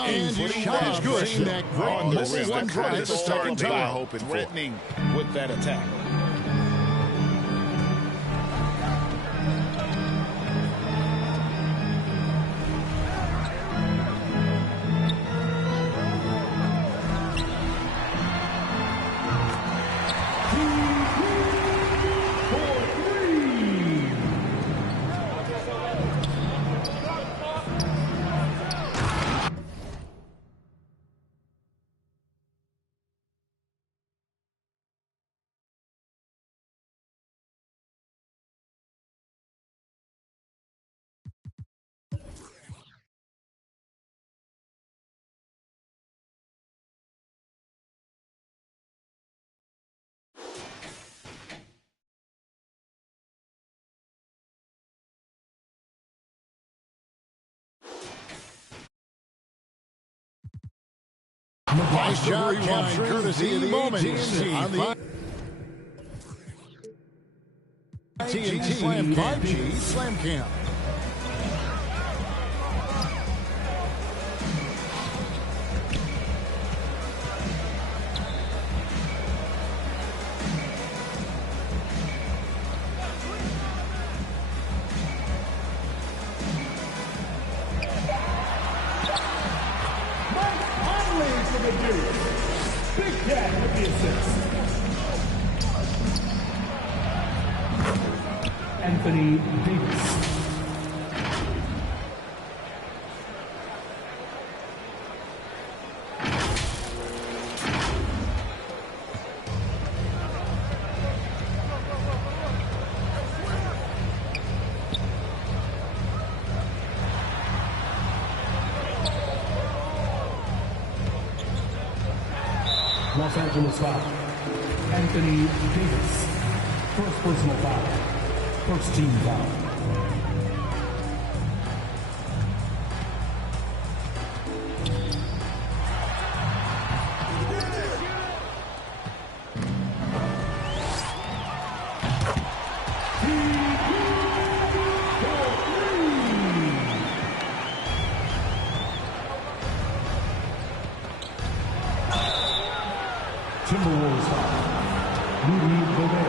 And your shot is good. That On the great rim. one drive the second time. Threatening with that attack. Nice job capturing the moments on the TNT Slam 5G Slam Camp. Big Cat with the assist. Anthony Davis. Los Angeles foul. Anthony Davis. First personal foul. First team foul. Timberwolves foul. Nouveau.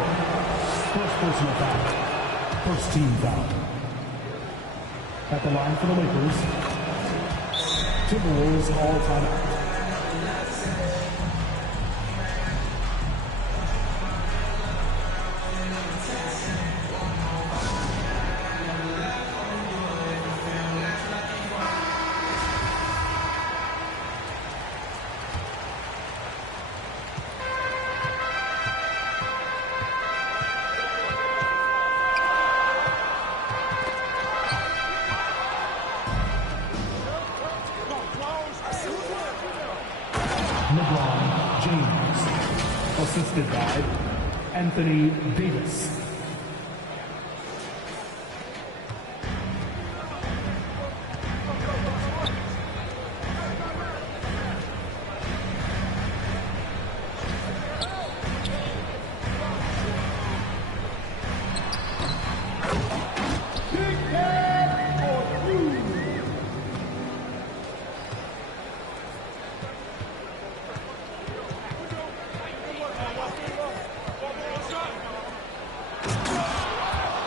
First personal foul. First team foul. At the line for the Lakers, Timberwolves all timeout. LeBron James, assisted by Anthony Davis.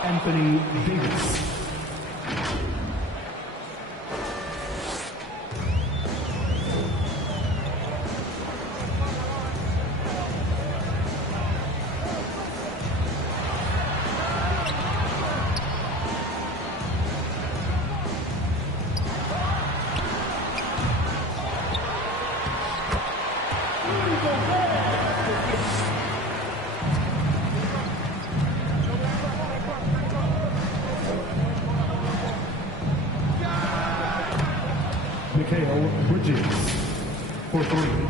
Anthony Davis. Bridges for three.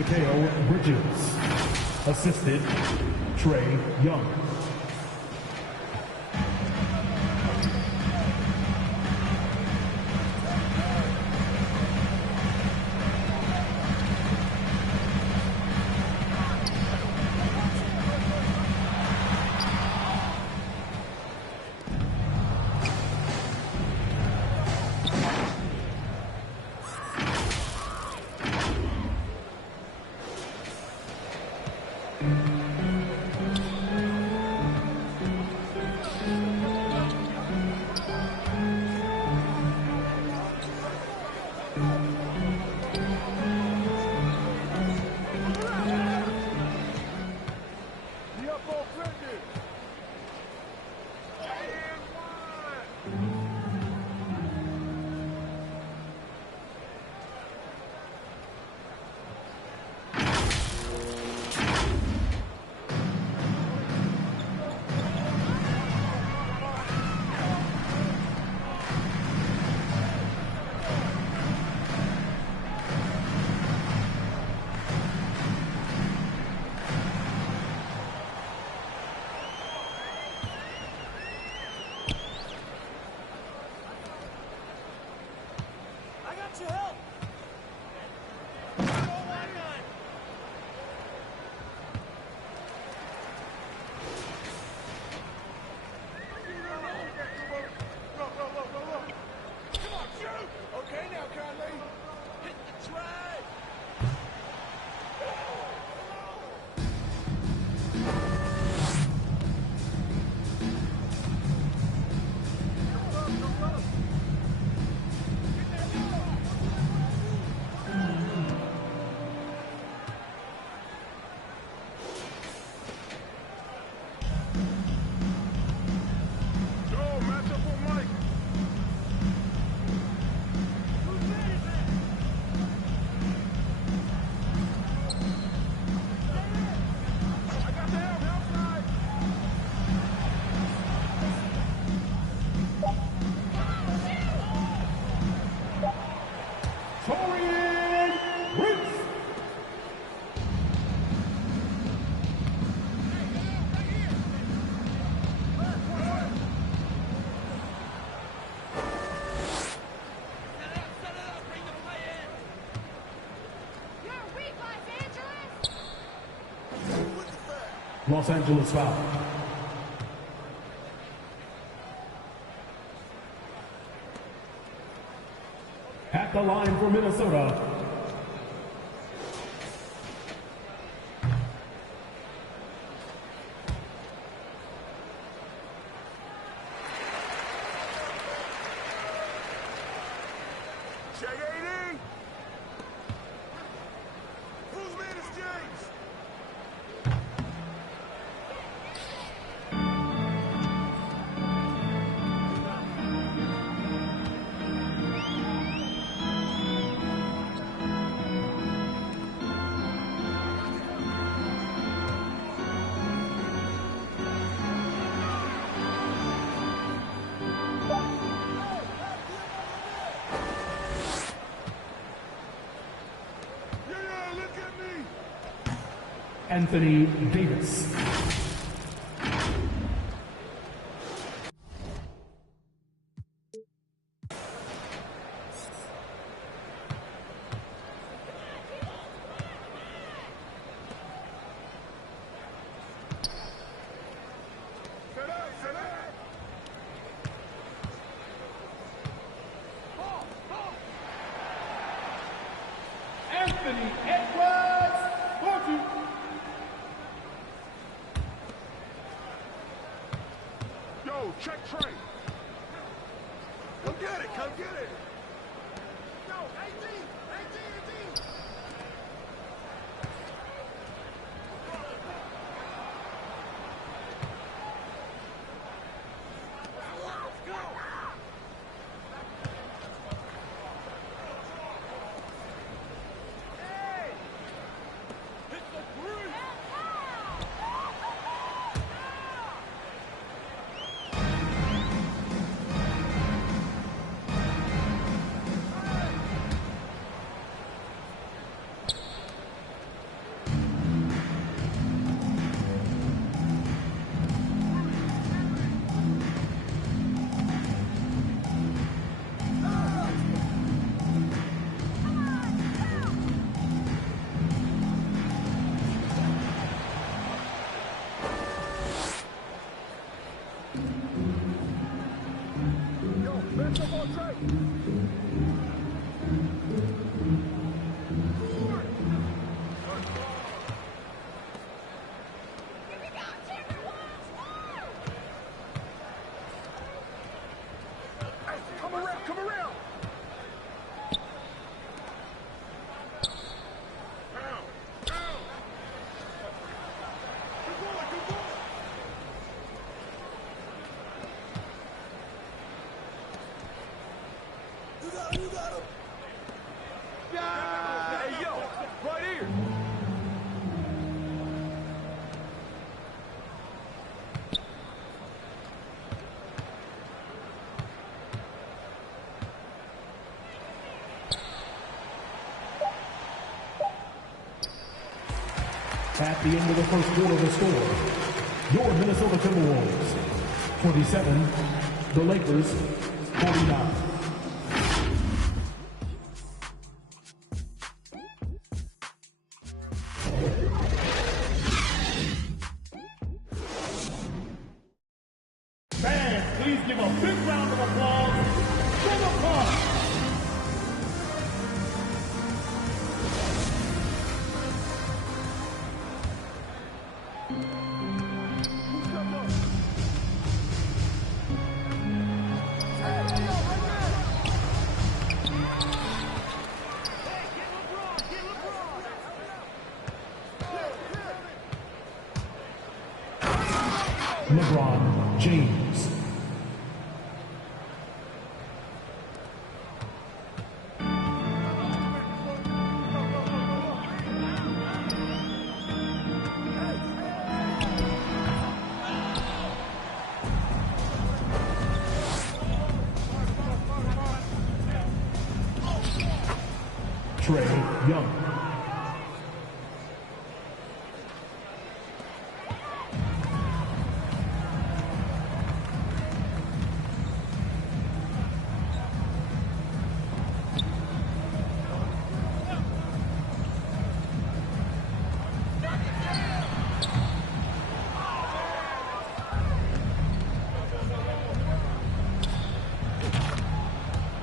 Mikhail Bridges. Assisted, Trey Young. Los Angeles foul. At the line for Minnesota, Anthony Davis. Anthony Edwards, 40. Yo, check Trey. Come get it, come get it. Yo, AD, AD. Let's go. Hey! Hit the three. At the end of the first quarter, the score, your Minnesota Timberwolves, 27, the Lakers, 49. Fans, please give a big round of applause for the Bucks. LeBron James. Trae Young.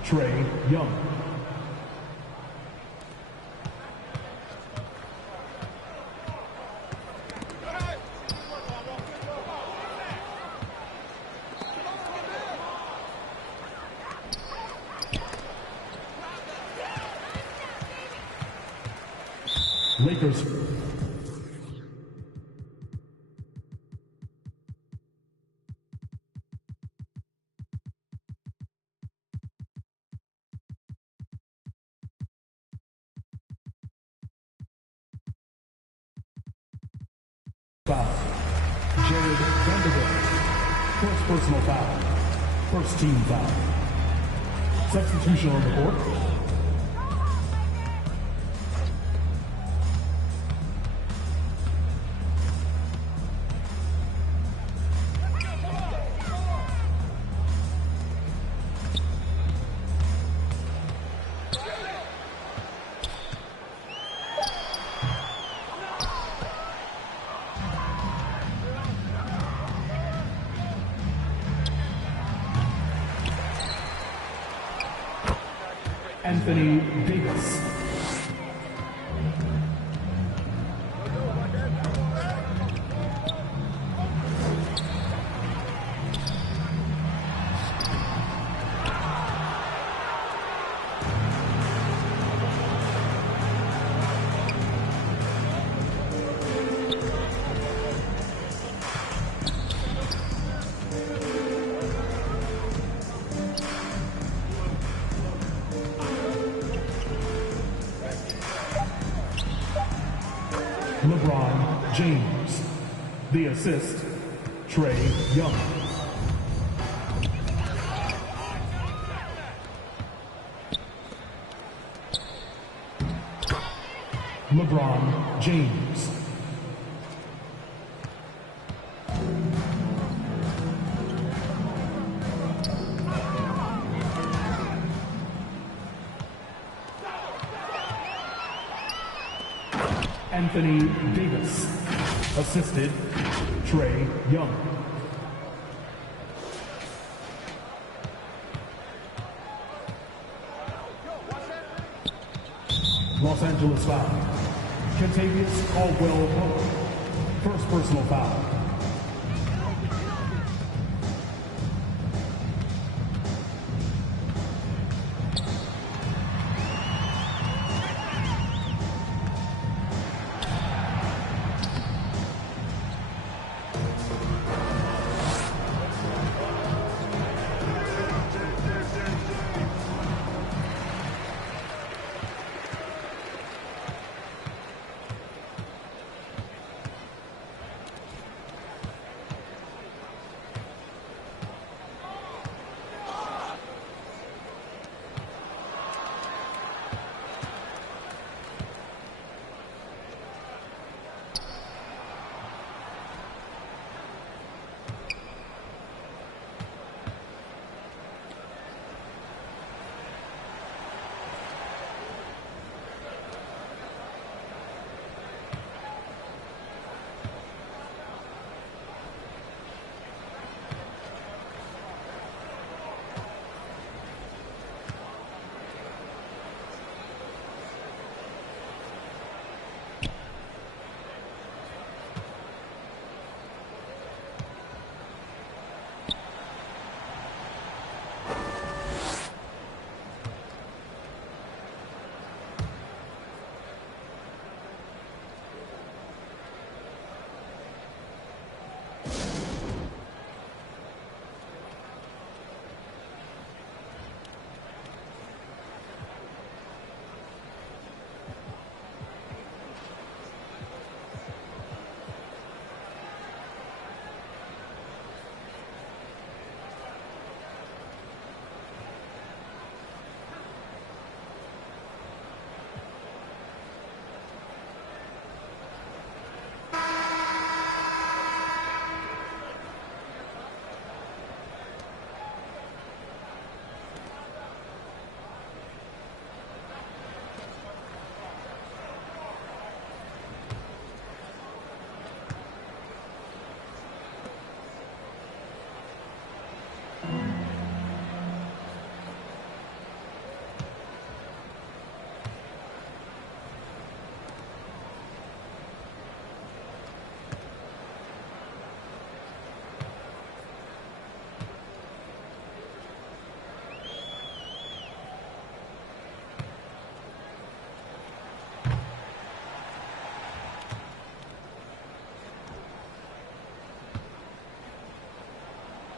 Trae Young. Lakers. Foul. Jared Vanderbilt. First personal foul. First team foul. Substitution on the court. Anthony Davis. LeBron James. The assist, Trae Young. LeBron James. Anthony Davis. Assisted, Trae Young. Los Angeles foul. Kentavious Caldwell-Pope. First personal foul.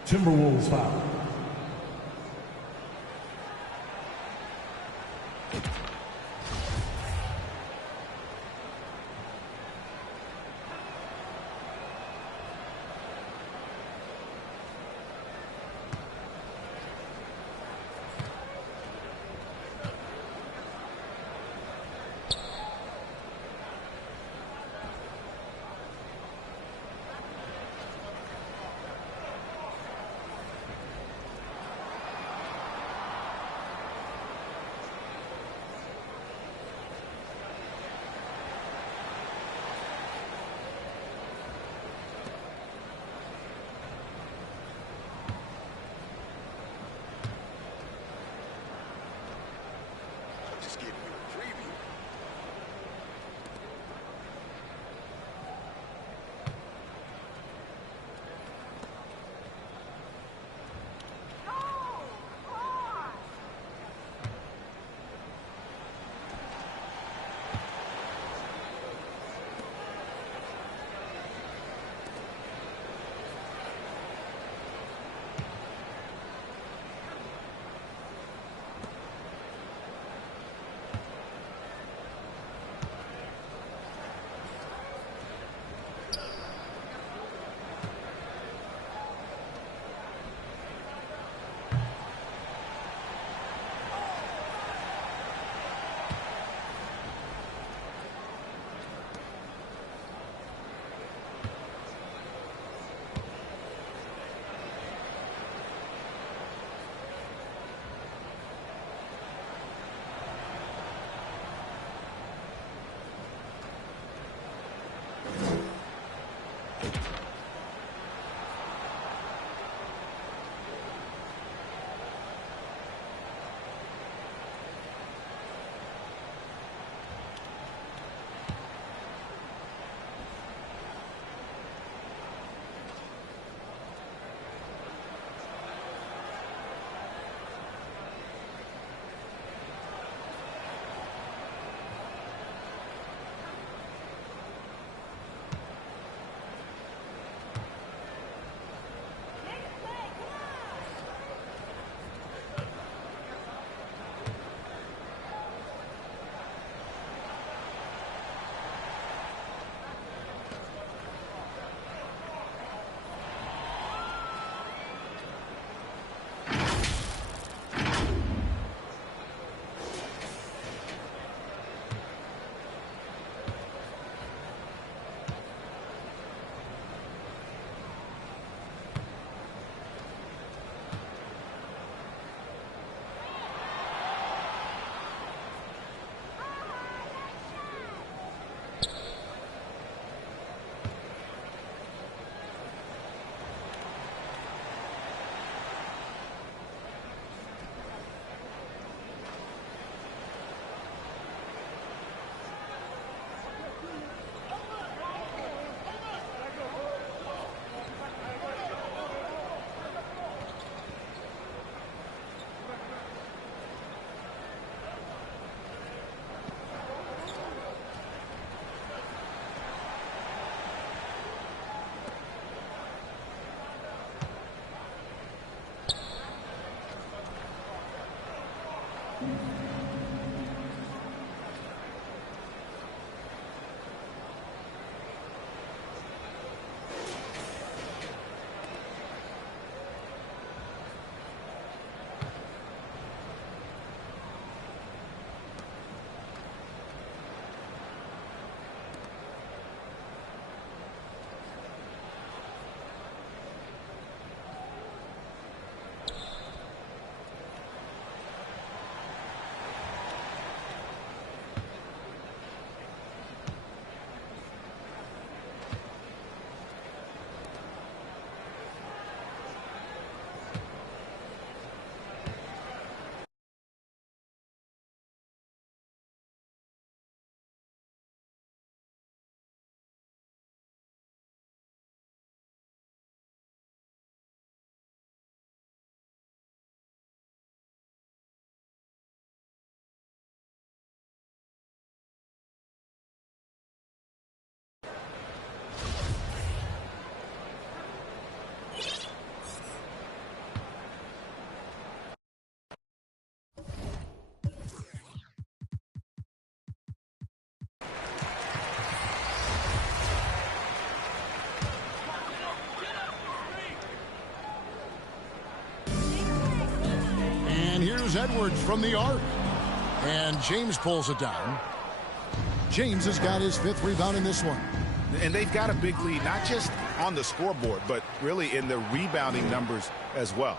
Timberwolves foul. Here's Edwards from the arc. And James pulls it down. James has got his 5th rebound in this one. And they've got a big lead, not just on the scoreboard, but really in the rebounding numbers as well.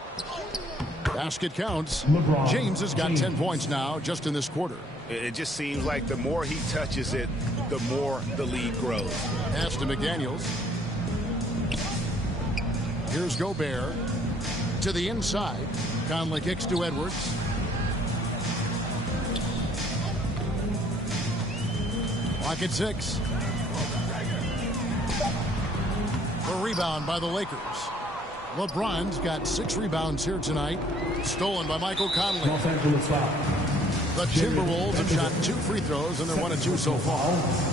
Basket counts. LeBron James has got James. 10 points now just in this quarter. It just seems like the more he touches it, the more the lead grows. Pass to McDaniels. Here's Gobert. To the inside. Conley kicks to Edwards. Clock at 6. A rebound by the Lakers. LeBron's got 6 rebounds here tonight. Stolen by Michael Conley. Los Angeles foul. The Timberwolves have shot 2 free throws, and they're 1 of 2 so far.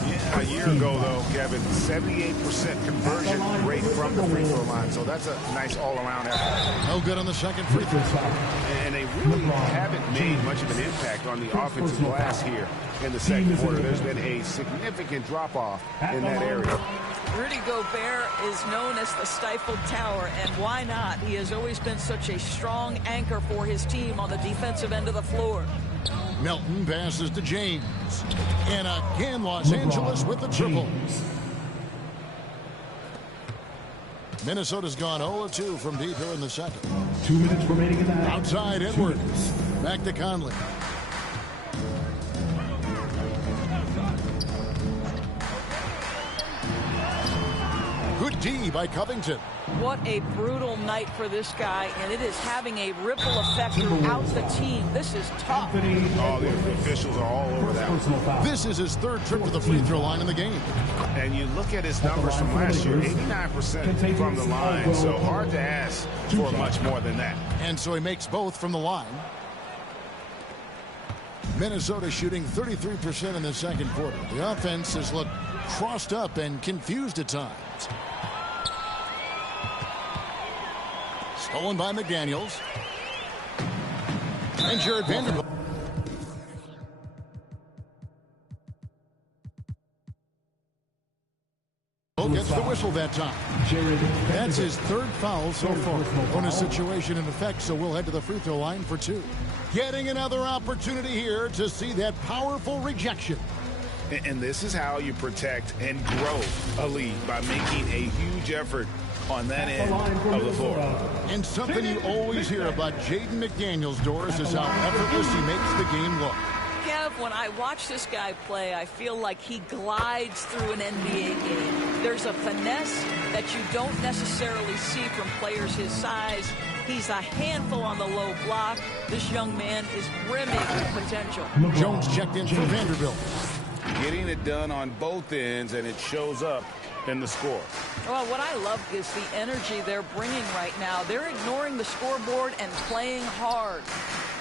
Yeah, a year ago, though, Kevin, 78% conversion rate from the free throw line. So that's a nice all-around effort. No good on the second free throw. And they really haven't made much of an impact on the offensive glass here in the second quarter. There's been a significant drop-off in that area. Rudy Gobert is known as the stifled tower, and why not? He has always been such a strong anchor for his team on the defensive end of the floor. Melton passes to James. And again, Los Angeles with the triple. Minnesota's gone 0-2 from deep here in the second. 2 minutes remaining in that. Outside Edwards. Back to Conley. Good D by Covington. What a brutal night for this guy, and it is having a ripple effect throughout the team. This is tough. Oh, the officials are all over that one. This is his 3rd trip to the free throw line in the game. And you look at his numbers from last year, 89% from the line, so hard to ask for much more than that. And so he makes both from the line. Minnesota shooting 33% in the second quarter. The offense has looked crossed up and confused at times. Stolen by McDaniels. And Jared Vanderbilt. Gets the whistle that time. That's his 3rd foul so far. Bonus situation in effect, so we'll head to the free throw line for 2. Getting another opportunity here to see that powerful rejection. And this is how you protect and grow a lead, by making a huge effort on that end of the floor. And something you always hear about Jaden McDaniels, Doris, is how effortless he makes the game look. Kev, when I watch this guy play, I feel like he glides through an NBA game. There's a finesse that you don't necessarily see from players his size. He's a handful on the low block. This young man is brimming with potential. Jones checked in for Vanderbilt. Getting it done on both ends, and it shows up in the score. Well, what I love is the energy they're bringing right now. They're ignoring the scoreboard and playing hard.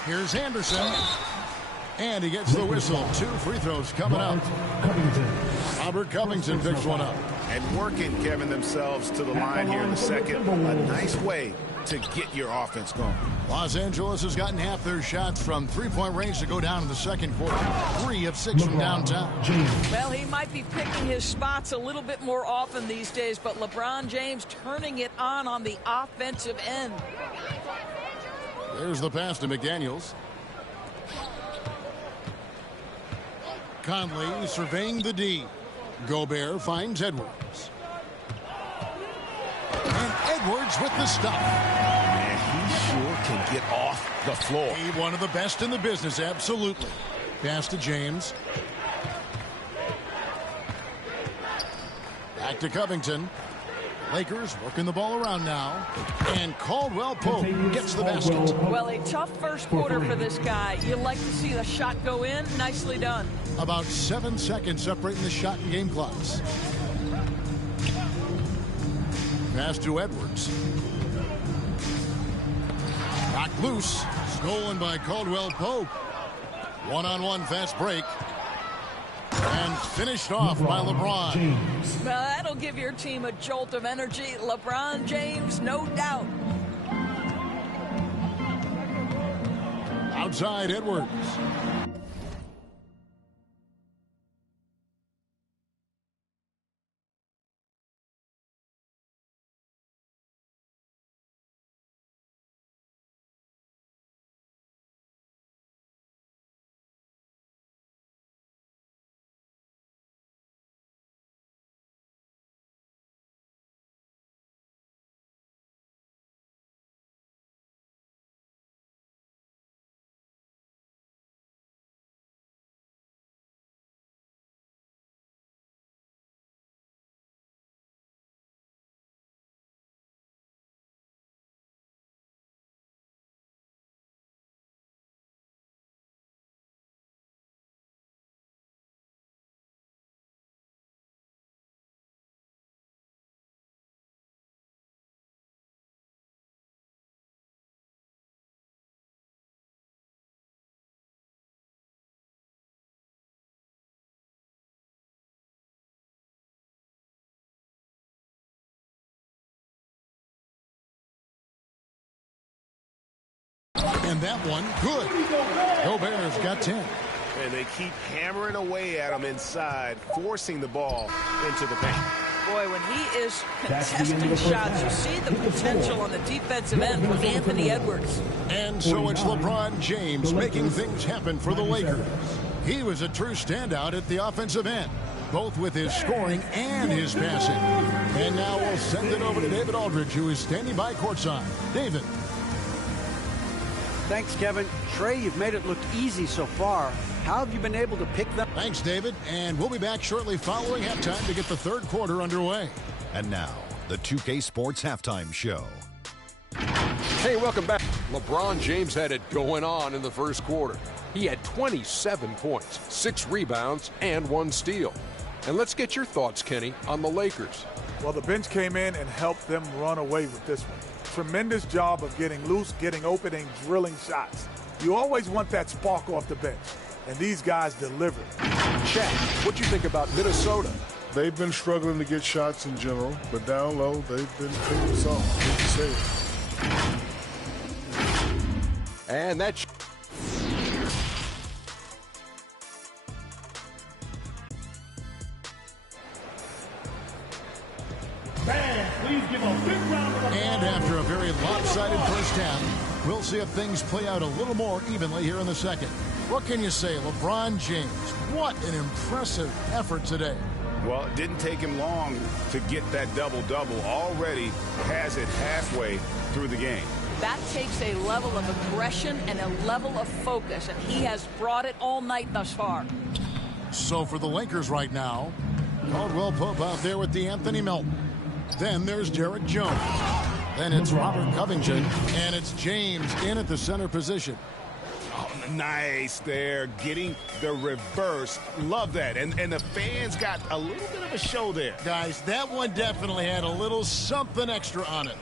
Here's Anderson. And he gets the whistle. 2 free throws coming up. Robert Covington picks one up. And working, Kevin, themselves to the line here in the second. A nice way to get your offense going. Los Angeles has gotten half their shots from 3-point range to go down in the second quarter. 3 of 6 from downtown. Well, he might be picking his spots a little bit more often these days, but LeBron James turning it on the offensive end. There's the pass to McDaniels. Conley surveying the D. Gobert finds Edwards. And Edwards with the stop. And he sure can get off the floor. One of the best in the business, absolutely. Pass to James. Back to Covington. Lakers working the ball around now. And Caldwell Pope gets the basket. Well, a tough first quarter for this guy. You like to see the shot go in. Nicely done. About 7 seconds separating the shot and game clocks. Pass to Edwards. Knocked loose. Stolen by Caldwell Pope. One-on-one fast break. And finished off by LeBron. Well, that'll give your team a jolt of energy. LeBron James, no doubt. Outside Edwards. And that one, good. Gobert's got 10. And they keep hammering away at him inside, forcing the ball into the paint. Boy, when he is contesting shots, you see the potential on the defensive end with Anthony Edwards. And so it's LeBron James making things happen for the Lakers. He was a true standout at the offensive end, both with his scoring and his passing. And now we'll send it over to David Aldridge, who is standing by courtside. David. Thanks, Kevin. Trey, you've made it look easy so far. How have you been able to pick them? Thanks, David. And we'll be back shortly following halftime to get the third quarter underway. And now, the 2K Sports Halftime Show. Hey, welcome back. LeBron James had it going on in the first quarter. He had 27 points, 6 rebounds, and 1 steal. And let's get your thoughts, Kenny, on the Lakers. Well, the bench came in and helped them run away with this one. Tremendous job of getting loose, getting open, and drilling shots. You always want that spark off the bench, and these guys delivered. Chad, what you think about Minnesota? They've been struggling to get shots in general, but down low, they've been picking us off. Hate to say it. And that's... And after a very lopsided first half, we'll see if things play out a little more evenly here in the second. What can you say, LeBron James? What an impressive effort today. Well, it didn't take him long to get that double-double. Already has it halfway through the game. That takes a level of aggression and a level of focus, and he has brought it all night thus far. So for the Lakers right now, Caldwell Pope out there with the Anthony Melton. Then there's Derek Jones. Then it's Robert Covington, and it's James in at the center position. Oh, nice there, getting the reverse. Love that. And the fans got a little bit of a show there. Guys, that one definitely had a little something extra on it.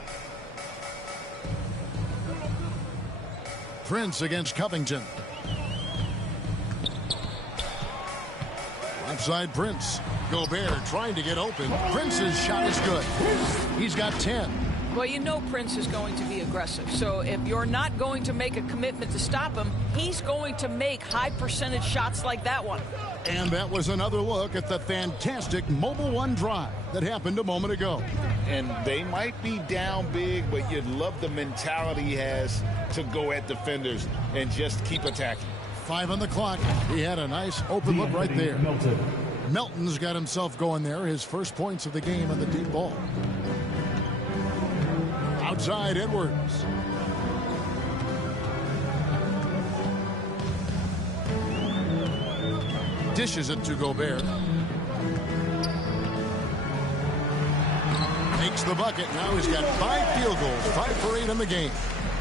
Prince against Covington. Outside Prince. Gobert trying to get open. Prince's shot is good. He's got 10. Well, you know Prince is going to be aggressive. So if you're not going to make a commitment to stop him, he's going to make high percentage shots like that one. And that was another look at the fantastic Mobile One drive that happened a moment ago. And they might be down big, but you'd love the mentality he has to go at defenders and just keep attacking. 5 on the clock. He had a nice open look right there. Melton's got himself going there. His first points of the game on the deep ball. Outside Edwards. Dishes it to Gobert. Makes the bucket. Now he's got 5 field goals, 5 for 8 in the game.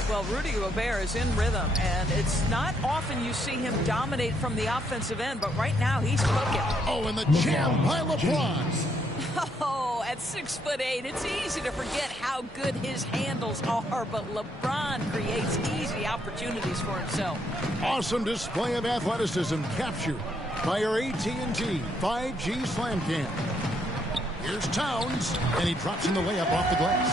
Well, Rudy Gobert is in rhythm, and it's not often you see him dominate from the offensive end, but right now he's cooking. Oh, and the jam by LeBron. Oh, at 6'8", it's easy to forget how good his handles are, but LeBron creates easy opportunities for himself. Awesome display of athleticism captured by our AT&T 5G Slam Cam. Here's Towns, and he drops in the layup off the glass.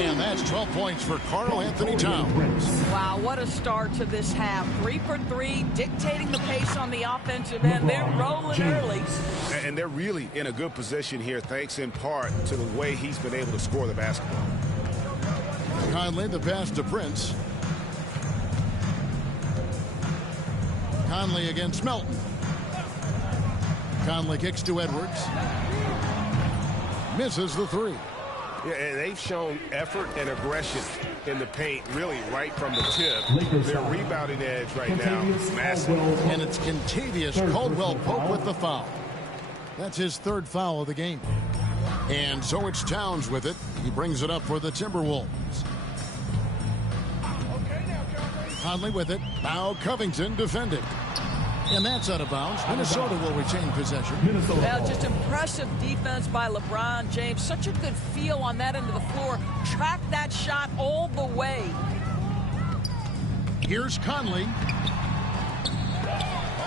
And that's 12 points for Karl Anthony Towns. Wow, what a start to this half. 3 for 3, dictating the pace on the offensive end. They're rolling early. And they're really in a good position here, thanks in part to the way he's been able to score the basketball. Conley, the pass to Prince. Conley against Melton. Conley kicks to Edwards. Misses the 3. Yeah, and they've shown effort and aggression in the paint, really right from the tip. Their rebounding edge right now is massive. And it's Contavious Caldwell-Pope with the foul. That's his 3rd foul of the game. And so it's Towns with it. He brings it up for the Timberwolves. Conley with it. Now Covington defending. And that's out of bounds. Minnesota will retain possession. Well, just impressive defense by LeBron James. Such a good feel on that end of the floor. Track that shot all the way. Here's Conley.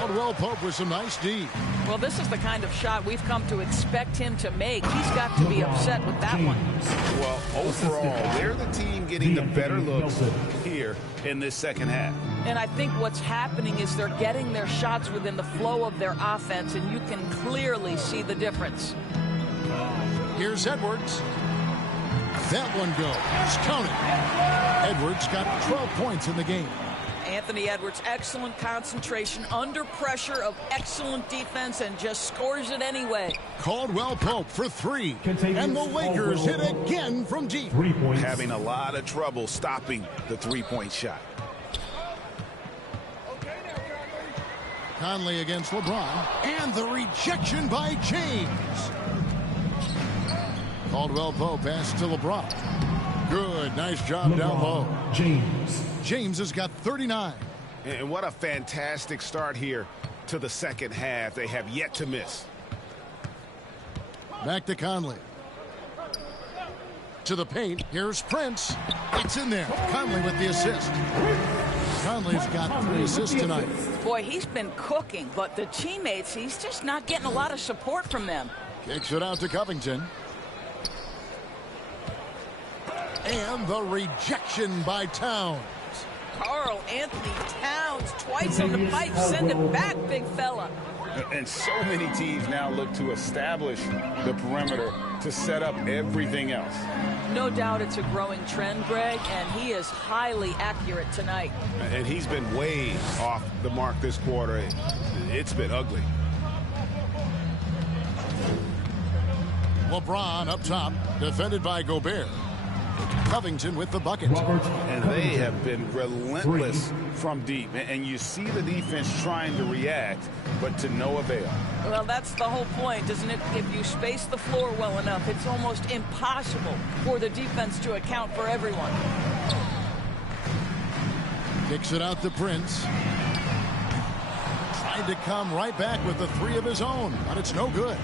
Caldwell Pope with some nice D. Well, this is the kind of shot we've come to expect him to make. He's got to be upset with that one. Well, overall, they're the team getting the better looks here in this second half. And I think what's happening is they're getting their shots within the flow of their offense, and you can clearly see the difference. Here's Edwards. That one goes. Count it. Edwards got 12 points in the game. Anthony Edwards, excellent concentration, under pressure of excellent defense, and just scores it anyway. Caldwell Pope for three. And the Lakers hit again from deep. 3 points. Having a lot of trouble stopping the three-point shot. Conley against LeBron. And the rejection by James. Caldwell Pope pass to LeBron. Good, nice job down low. James has got 39. And what a fantastic start here to the second half. They have yet to miss. Back to Conley. To the paint. Here's Prince. It's in there. Conley with the assist. Conley's got 3 assists tonight. Boy, he's been cooking, but the teammates, he's just not getting a lot of support from them. Kicks it out to Covington. And the rejection by Towns. Karl Anthony Towns twice on the pipe. Send it back, big fella. And so many teams now look to establish the perimeter to set up everything else. No doubt it's a growing trend, Greg, and he is highly accurate tonight. And he's been way off the mark this quarter. It's been ugly. LeBron up top, defended by Gobert. Covington with the bucket. And they have been relentless from deep. And you see the defense trying to react, but to no avail. Well, that's the whole point, isn't it? If you space the floor well enough, it's almost impossible for the defense to account for everyone. Kicks it out to Prince. Tried to come right back with the 3 of his own, but it's no good.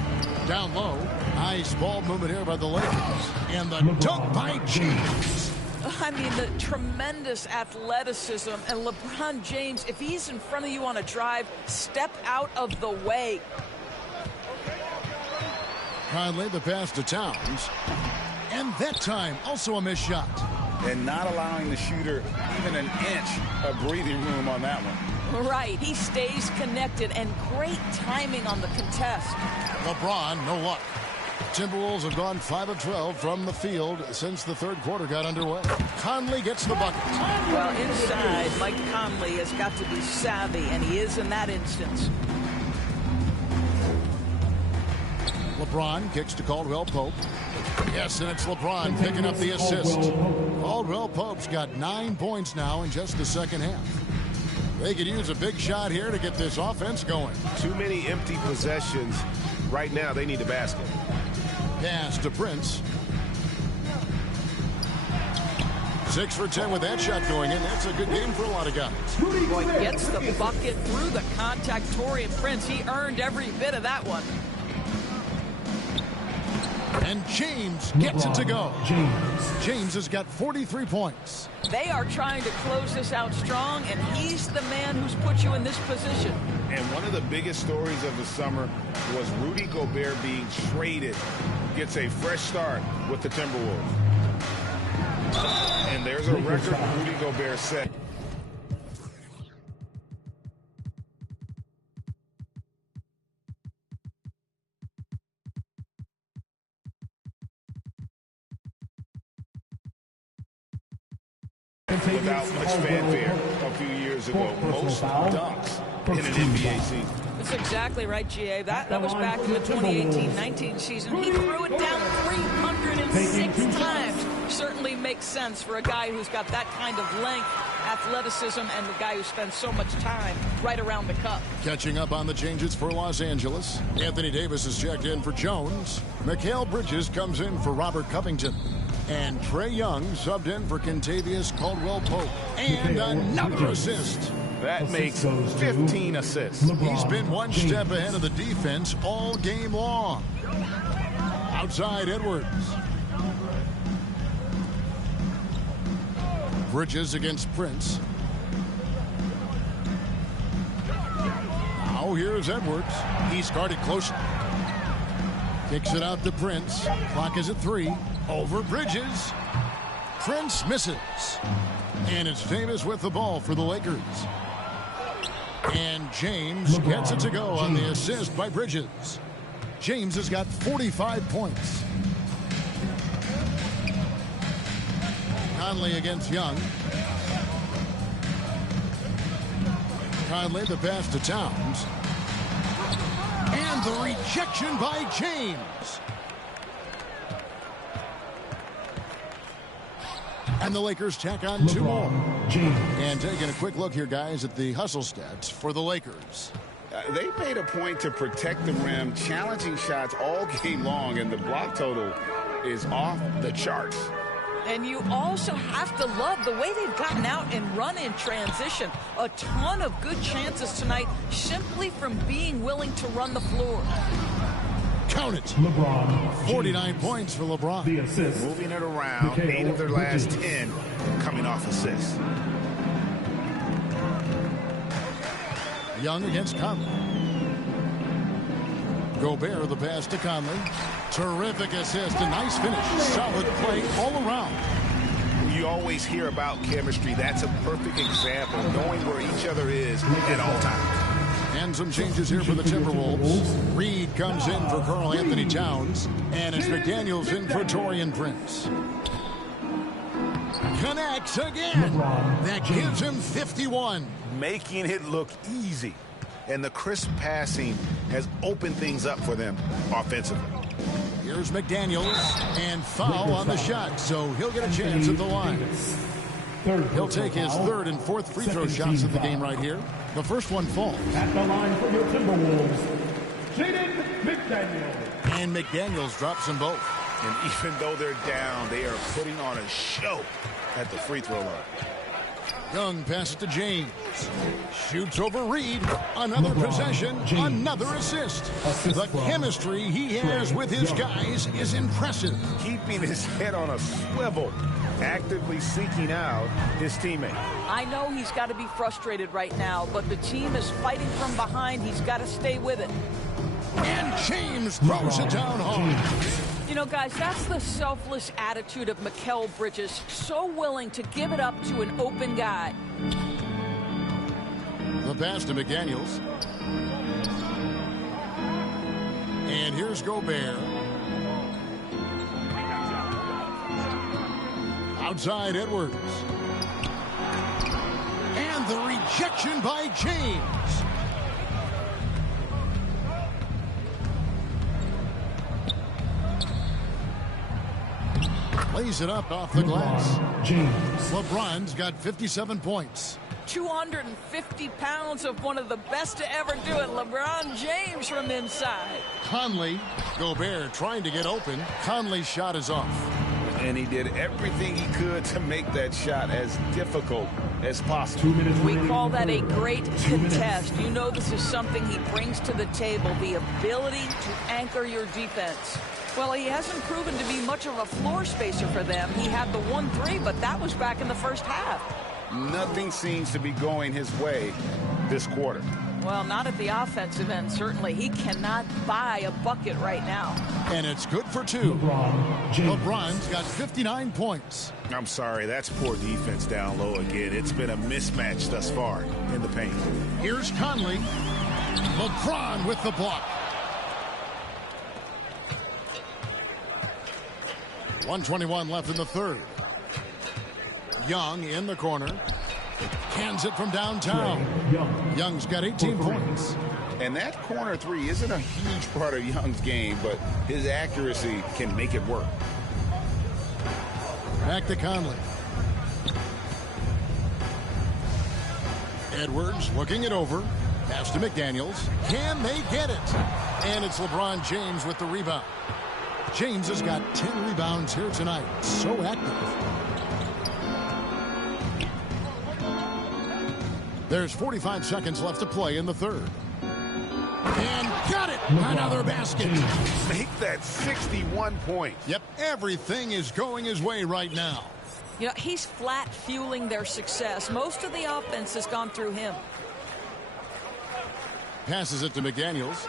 Down low, nice ball movement here by the Lakers. And the dunk by James. I mean, the tremendous athleticism. And LeBron James, if he's in front of you on a drive, step out of the way. Conley the pass to Towns. And that time, also a missed shot. And not allowing the shooter even an inch of breathing room on that one. Right, he stays connected, and great timing on the contest. LeBron, no luck. Timberwolves have gone 5 of 12 from the field since the third quarter got underway. Conley gets the bucket. Well, inside, Mike Conley has got to be savvy, and he is in that instance. LeBron kicks to Caldwell Pope. Yes, and it's LeBron picking up the assist. Caldwell Pope's got 9 points now in just the second half. They could use a big shot here to get this offense going. Too many empty possessions. Right now, they need a basket. Pass to Prince. 6 for 10 with that shot going in. That's a good game for a lot of guys. Boy, gets the bucket through the contact. Taurean Prince, he earned every bit of that one. And James gets it to go. James has got 43 points. They are trying to close this out strong, and he's the man who's put you in this position. And one of the biggest stories of the summer was Rudy Gobert being traded. Gets a fresh start with the Timberwolves. And there's a record Rudy Gobert set. Without much fanfare a few years ago. Most dunks in an NBA season. That's exactly right, GA. That was back in the 2018-19 season. He threw it down 306 times. Certainly makes sense for a guy who's got that kind of length, athleticism, and the guy who spends so much time right around the cup. Catching up on the changes for Los Angeles. Anthony Davis is checked in for Jones. Mikal Bridges comes in for Robert Covington. And Trae Young subbed in for Kentavious Caldwell-Pope. And another assist. That makes 15 assists. He's been one step ahead of the defense all game long. Outside Edwards. Bridges against Prince. Now here's Edwards. He's guarded closely. Kicks it out to Prince. Clock is at 3. Over Bridges. Prince misses. And it's Davis with the ball for the Lakers. And James gets it to go on the assist by Bridges. James has got 45 points. Conley against Young. Conley the pass to Towns. And the rejection by James. And the Lakers tack on 2 more. And taking a quick look here, guys, at the hustle stats for the Lakers. They made a point to protect the rim, challenging shots all game long, and the block total is off the charts. And you also have to love the way they've gotten out and run in transition. A ton of good chances tonight simply from being willing to run the floor. Count it. LeBron. 49 points for LeBron. The assist. Moving it around, 8 of their last 10 coming off assists. Young against Conley. Gobert the pass to Conley. Terrific assist, a nice finish. Solid play all around. You always hear about chemistry. That's a perfect example, knowing where each other is at all times. And some changes here for the Timberwolves. Reed comes in for Karl Anthony Towns. And it's McDaniels in for Taurean Prince. Connects again. That gives him 51. Making it look easy. And the crisp passing has opened things up for them offensively. Here's McDaniels, and foul on the shot, so he'll get a chance at the line. He'll take his 3rd and 4th free throw shots of the game right here. The first one falls. At the line for your Timberwolves, McDaniels. And McDaniels drops them both. And even though they're down, they are putting on a show at the free throw line. Young passes to James. Shoots over Reed. Another possession. Another assist. The chemistry he has with his guys is impressive. Keeping his head on a swivel. Actively seeking out his teammate. I know he's got to be frustrated right now, but the team is fighting from behind. He's got to stay with it. And James throws it down hard. You know, guys, that's the selfless attitude of Mikal Bridges. So willing to give it up to an open guy. The pass to McDaniels. And here's Gobert. Outside Edwards. And the rejection by James. Lays it up off the glass. James. LeBron's got 57 points. 250 pounds of one of the best to ever do it. LeBron James from inside. Conley. Gobert trying to get open. Conley's shot is off. And he did everything he could to make that shot as difficult as possible. We call that a great contest. You know this is something he brings to the table, the ability to anchor your defense. Well, he hasn't proven to be much of a floor spacer for them. He had the 1-3, but that was back in the first half. Nothing seems to be going his way this quarter. Well, not at the offensive end, certainly. He cannot buy a bucket right now. And it's good for 2. LeBron's got 59 points. I'm sorry, that's poor defense down low again. It's been a mismatch thus far in the paint. Here's Conley. LeBron with the block. 1:21 left in the 3rd. Young in the corner. Hands it from downtown. Young's got 18 points. And that corner 3 isn't a huge part of Young's game, but his accuracy can make it work. Back to Conley. Edwards looking it over. Pass to McDaniels. Can they get it? And it's LeBron James with the rebound. James has got 10 rebounds here tonight. So active. There's 45 seconds left to play in the 3rd. And got it! Another basket. Make that 61 points. Yep, everything is going his way right now. You know, he's flat fueling their success. Most of the offense has gone through him. Passes it to McDaniels.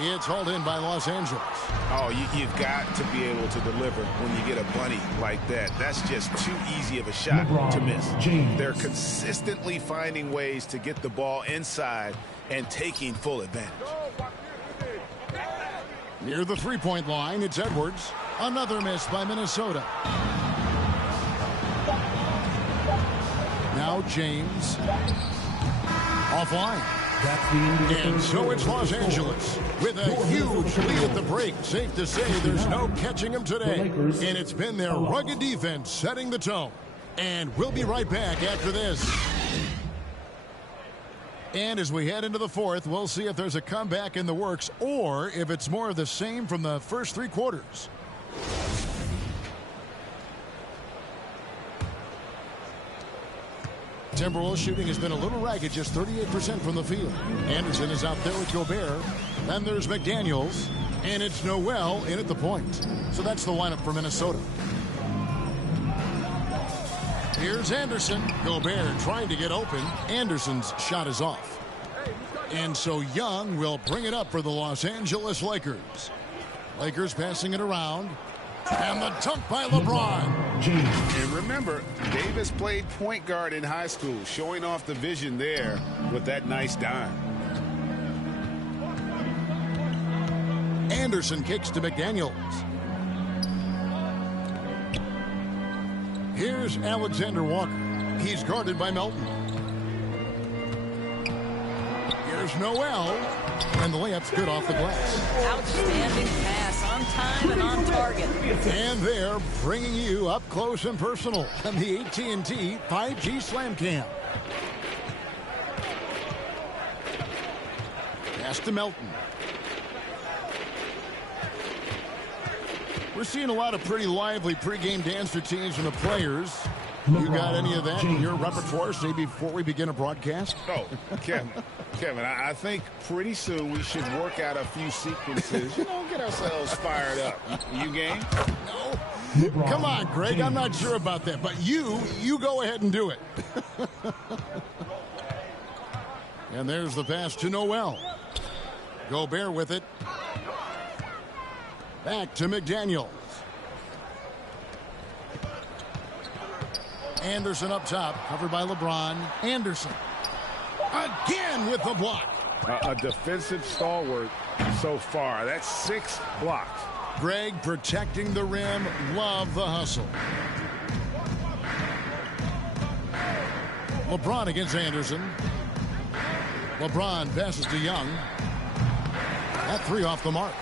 It's hauled in by Los Angeles. Oh, you've got to be able to deliver when you get a bunny like that. That's just too easy of a shot to miss. They're consistently finding ways to get the ball inside and taking full advantage. Near the three-point line, it's Edwards. Another miss by Minnesota. Now James. Offline. And so it's Los Angeles with a huge lead at the break. Safe to say there's no catching them today. And it's been their rugged defense setting the tone. And we'll be right back after this. And as we head into the fourth, we'll see if there's a comeback in the works or if it's more of the same from the first three quarters. Timberwolves shooting has been a little ragged, just 38% from the field. Anderson is out there with Gobert. Then there's McDaniels. And it's Nouveau in at the point. So that's the lineup for Minnesota. Here's Anderson. Gobert trying to get open. Anderson's shot is off. And so Young will bring it up for the Los Angeles Lakers. Lakers passing it around. And the dunk by LeBron. And remember, Davis played point guard in high school, showing off the vision there with that nice dime. Anderson kicks to McDaniels. Here's Alexander Walker. He's guarded by Melton. Here's Noel. And the layup's good off the glass. Outstanding pass on time and on target. And they're bringing you up close and personal on the AT&T 5G Slam Cam. Pass to Melton. We're seeing a lot of pretty lively pregame dance routines from the players. You got any of that in your repertoire, say, before we begin a broadcast? Oh, Kevin, I think pretty soon we should work out a few sequences, get ourselves fired up. You game? No. Come on, Greg, I'm not sure about that, but you go ahead and do it. And there's the pass to Noel. Gobert with it. Back to McDaniels. Anderson up top, covered by LeBron. Anderson again with the block. A defensive stalwart so far. That's 6 blocks. Greg protecting the rim. Love the hustle. LeBron against Anderson. LeBron passes to Young. That three off the mark.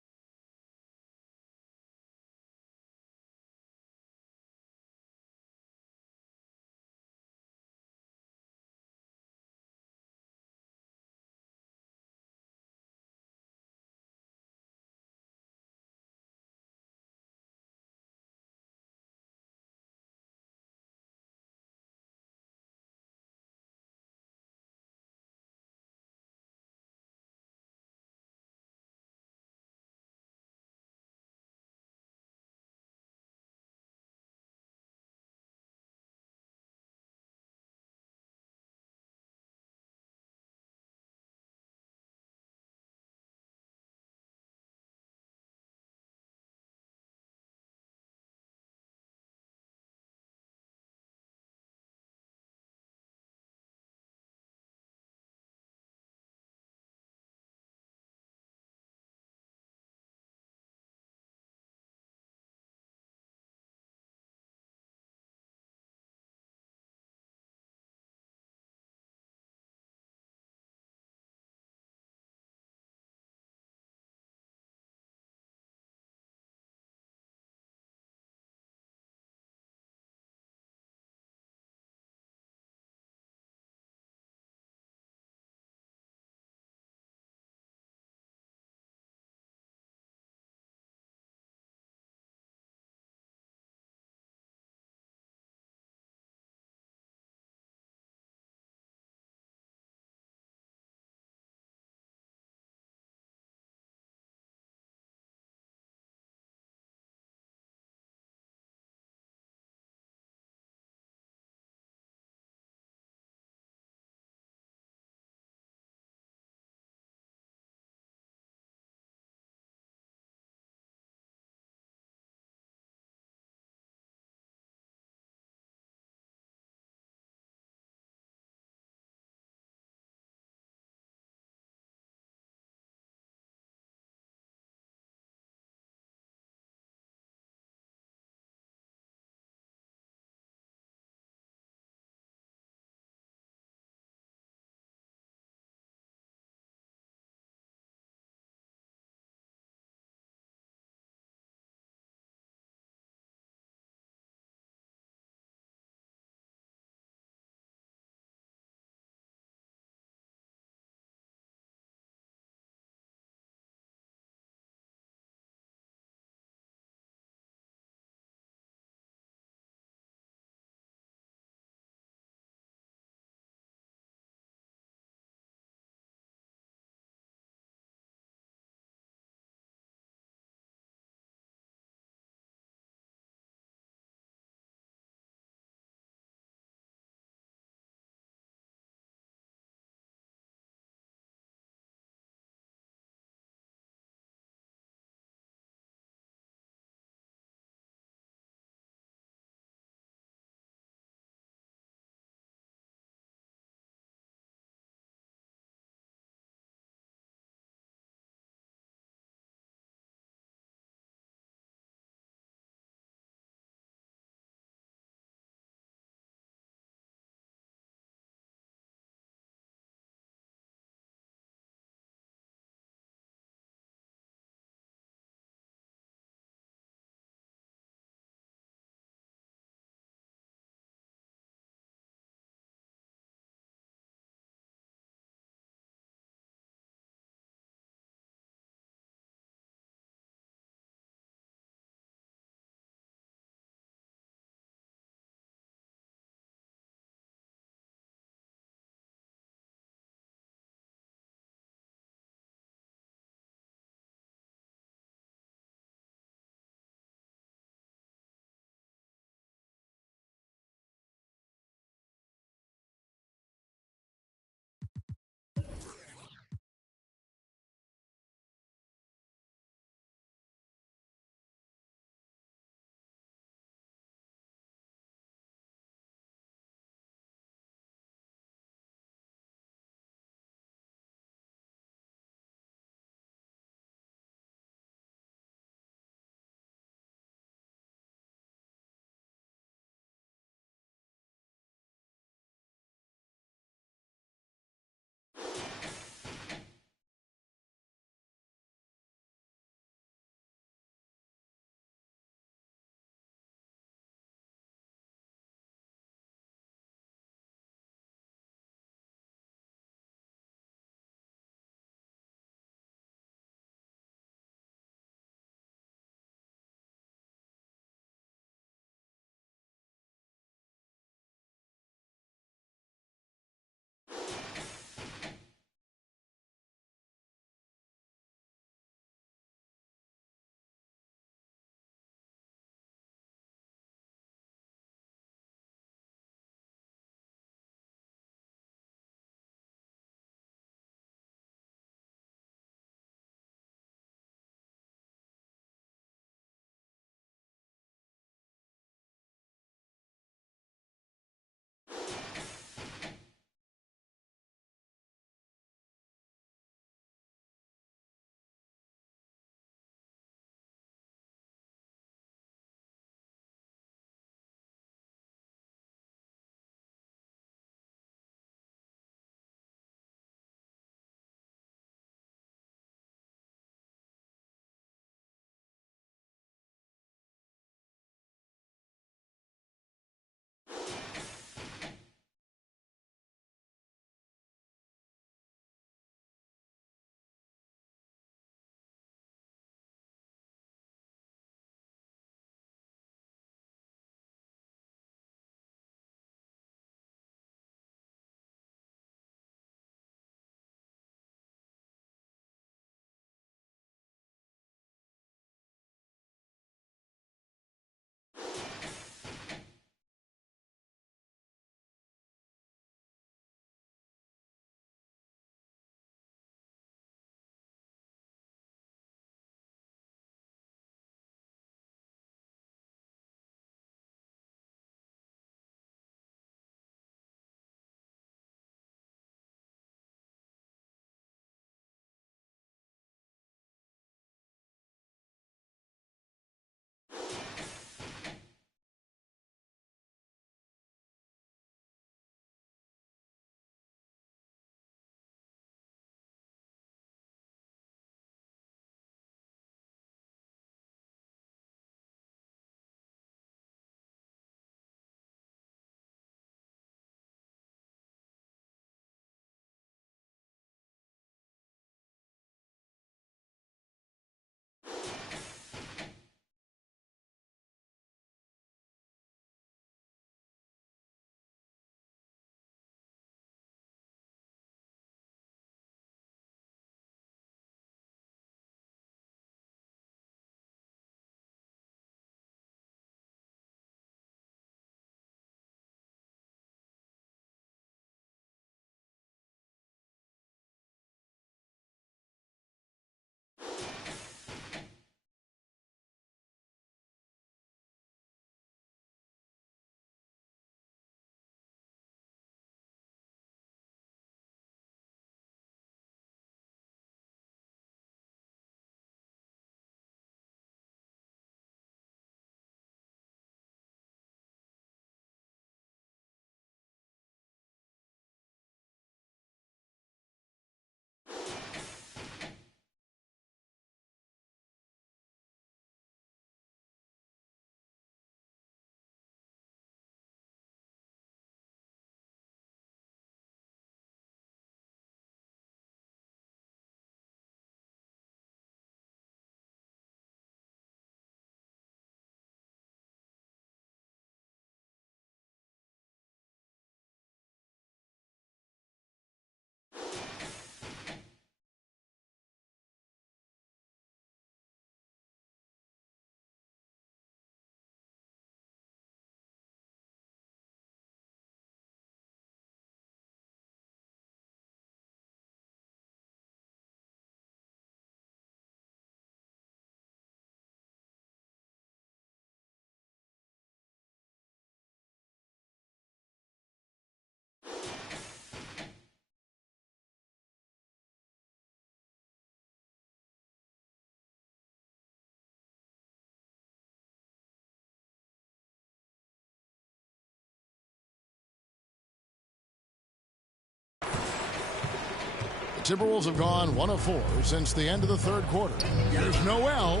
Timberwolves have gone 1 of 4 since the end of the third quarter. Here's Noel.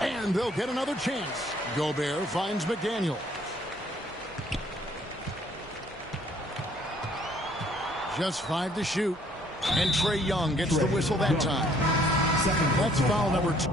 And they'll get another chance. Gobert finds McDaniel. Just 5 to shoot. And Trae Young gets the whistle that time. That's foul number 2.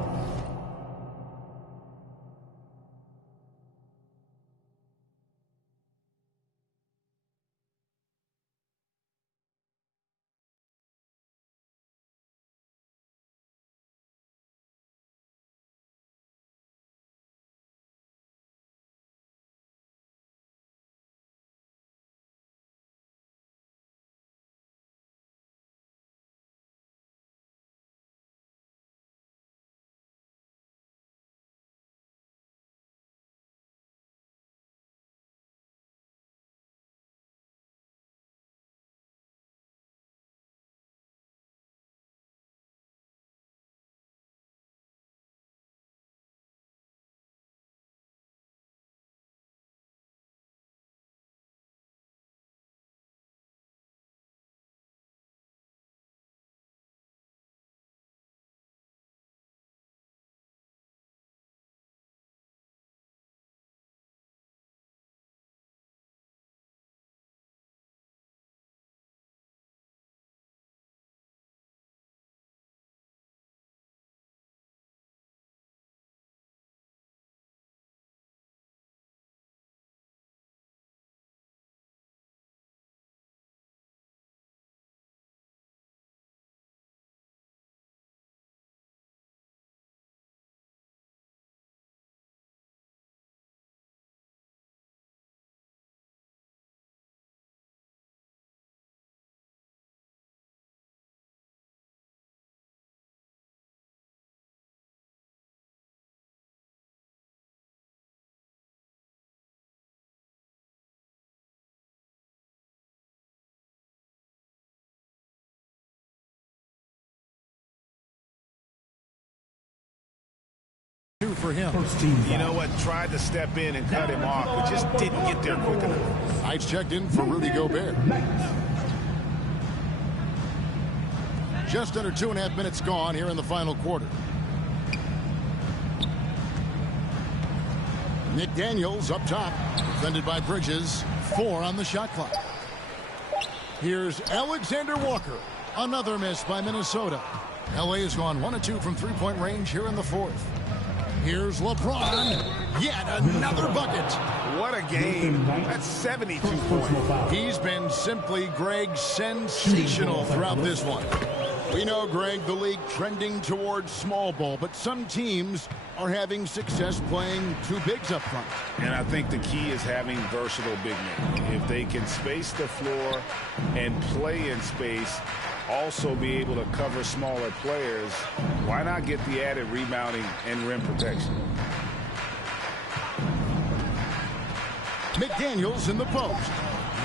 For him. You know what? Tried to step in and cut him off, but just didn't get there quick enough. Lights checked in for Rudy Gobert. Just under 2.5 minutes gone here in the final quarter. McDaniels up top, defended by Bridges. 4 on the shot clock. Here's Alexander Walker. Another miss by Minnesota. LA has gone 1 of 2 from three-point range here in the fourth. Here's LeBron. Yet another bucket. What a game. That's 72 points. He's been simply, Greg, sensational throughout this one. We know, Greg, the league trending towards small ball, but some teams are having success playing 2 bigs up front. And I think the key is having versatile big men. If they can space the floor and play in space, also be able to cover smaller players, why not get the added rebounding and rim protection? McDaniels in the post.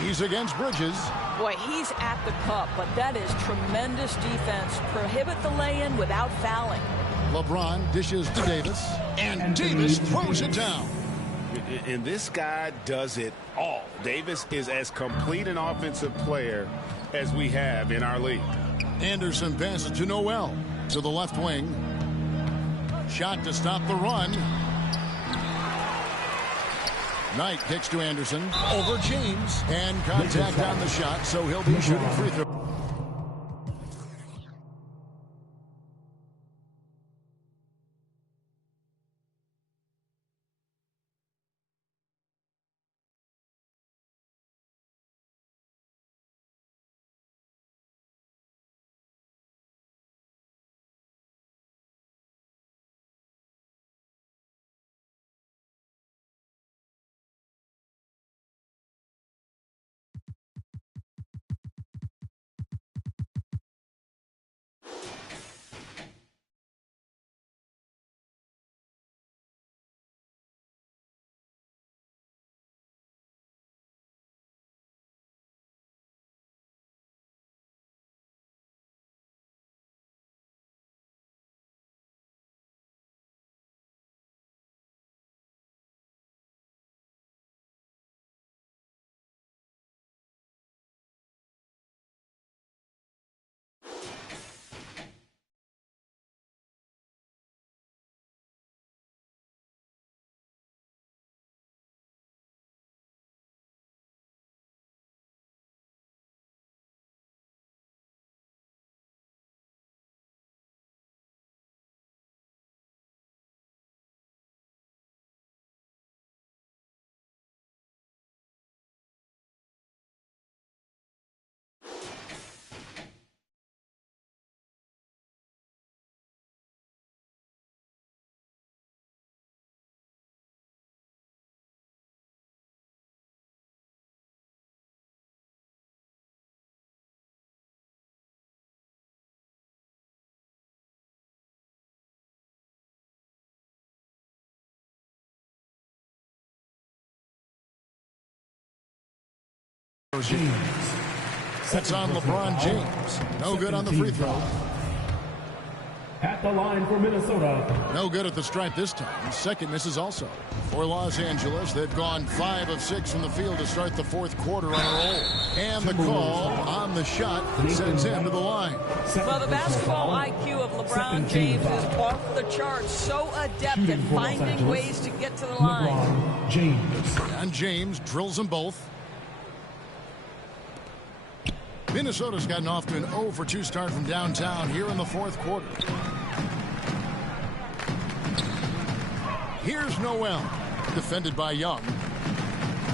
He's against Bridges. Boy, he's at the cup, but that is tremendous defense. Prohibit the lay-in without fouling. LeBron dishes to Davis, and Davis throws it down. And this guy does it all. Davis is as complete an offensive player as we have in our league. Anderson passes to Noel to the left wing. Shot to stop the run. Knight kicks to Anderson over James, and contact on the shot, so he'll be shooting free throw. That's on LeBron James. No good on the free throw. At the line for Minnesota. No good at the stripe this time. Second misses also. For Los Angeles, they've gone 5 of 6 from the field to start the fourth quarter on a roll. And the call on the shot sends him to the line. Well, the basketball IQ of LeBron James is off the charts. So adept at finding ways to get to the line. And James drills them both. Minnesota's gotten off to an 0 for 2 start from downtown here in the fourth quarter. Here's Noel, defended by Young.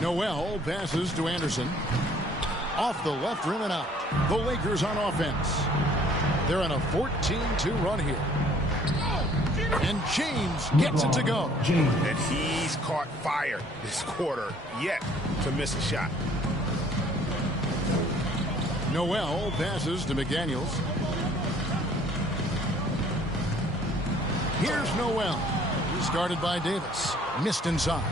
Noel passes to Anderson. Off the left rim and out. The Lakers on offense. They're on a 14-2 run here. And James gets it to go. And he's caught fire this quarter yet to miss a shot. Noel passes to McDaniels. Here's Noel. He's guarded by Davis. Missed inside.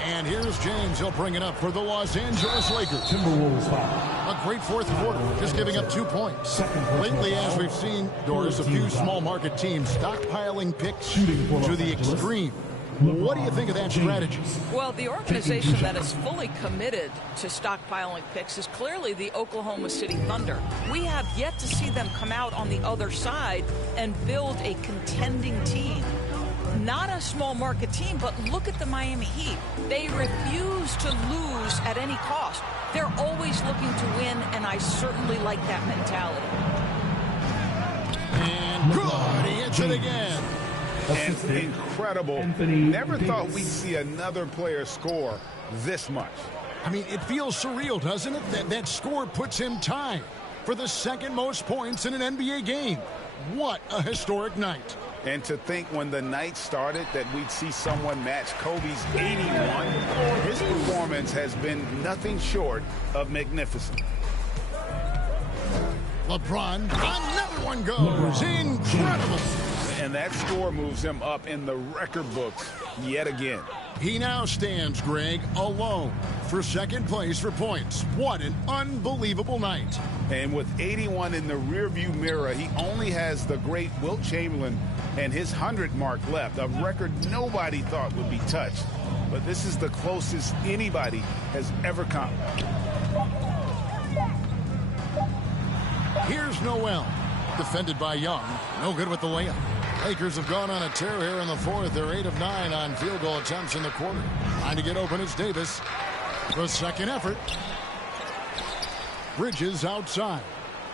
And here's James. He'll bring it up for the Los Angeles Lakers. Timberwolves foul. A great fourth quarter, just giving up 2 points. Lately, as we've seen, Doris, a few small market teams stockpiling picks to the extreme. What do you think of that strategy? Well, the organization that is fully committed to stockpiling picks is clearly the Oklahoma City Thunder. We have yet to see them come out on the other side and build a contending team. Not a small market team, but look at the Miami Heat. They refuse to lose at any cost. They're always looking to win, and I certainly like that mentality. And good, he hits it again. And incredible. Never thought we'd see another player score this much. I mean, it feels surreal, doesn't it? That score puts him tied for the second most points in an NBA game. What a historic night. And to think when the night started that we'd see someone match Kobe's 81, his performance has been nothing short of magnificent. LeBron, another one goes. Incredible. And that score moves him up in the record books yet again. He now stands, Greg, alone for second place for points. What an unbelievable night. And with 81 in the rearview mirror, he only has the great Wilt Chamberlain and his 100 mark left, a record nobody thought would be touched. But this is the closest anybody has ever come. Here's Noel, defended by Young. No good with the layup. Lakers have gone on a tear here in the fourth. They're 8 of 9 on field goal attempts in the quarter. Trying to get open, it's Davis. The second effort. Bridges outside.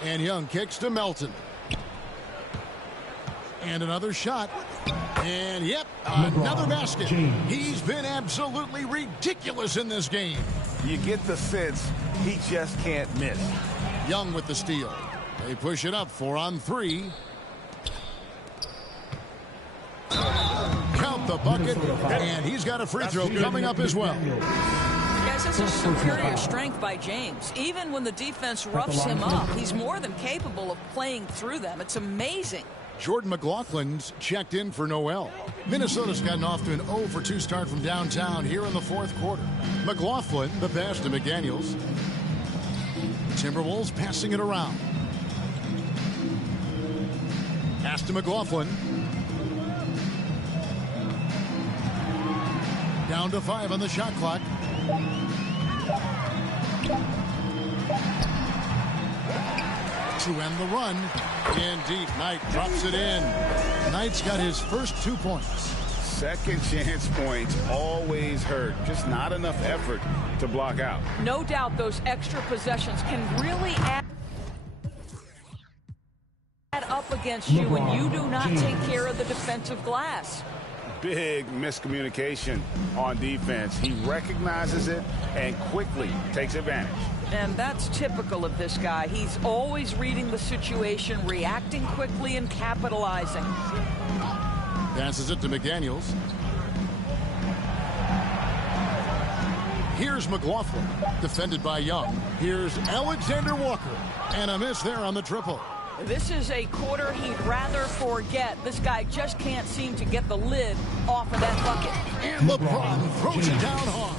And Young kicks to Melton. And another shot. And, yep, another basket. He's been absolutely ridiculous in this game. You get the sense he just can't miss. Young with the steal. They push it up 4 on 3. Count the bucket, and he's got a free throw coming up as well. Guys, this is superior strength by James. Even when the defense roughs him up, he's more than capable of playing through them. It's amazing. Jordan McLaughlin's checked in for Noel. Minnesota's gotten off to an 0 for 2 start from downtown here in the fourth quarter. McLaughlin, the pass to McDaniels. Timberwolves passing it around. Pass to McLaughlin. Down to 5 on the shot clock. To end the run. In deep. Knight drops it in. Knight's got his first 2 points. Second chance points always hurt. Just not enough effort to block out. No doubt those extra possessions can really add up against you when you do not take care of the defensive glass. Big miscommunication on defense. He recognizes it and quickly takes advantage. And that's typical of this guy. He's always reading the situation, reacting quickly, and capitalizing. Passes it to McDaniels. Here's McLaughlin, defended by Young. Here's Alexander Walker. And a miss there on the triple. This is a quarter he'd rather forget. This guy just can't seem to get the lid off of that bucket. And LeBron throws it down hard.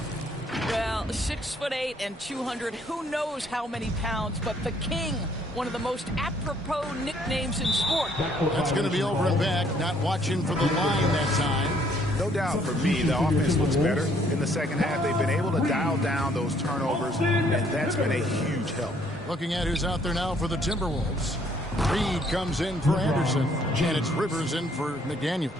Well, 6'8" and 200, who knows how many pounds, but the King, one of the most apropos nicknames in sport. That's going to be over and back, not watching for the line that time. No doubt for me, the offense looks better in the second half. They've been able to dial down those turnovers, and that's been a huge help. Looking at who's out there now for the Timberwolves. Reed comes in for Anderson, and it's Rivers in for McDaniels.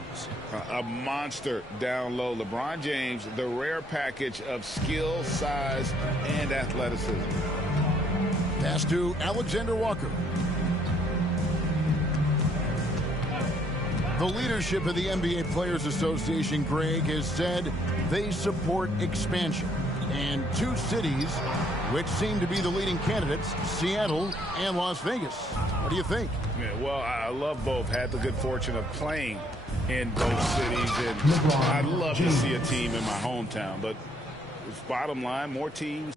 A monster down low. LeBron James, the rare package of skill, size, and athleticism. Pass to Alexander Walker. The leadership of the NBA Players Association, Greg, has said they support expansion. And two cities which seem to be the leading candidates, Seattle and Las Vegas. What do you think? Yeah, well, I love both. Had the good fortune of playing in both cities. And I'd love to see a team in my hometown. But bottom line, more teams.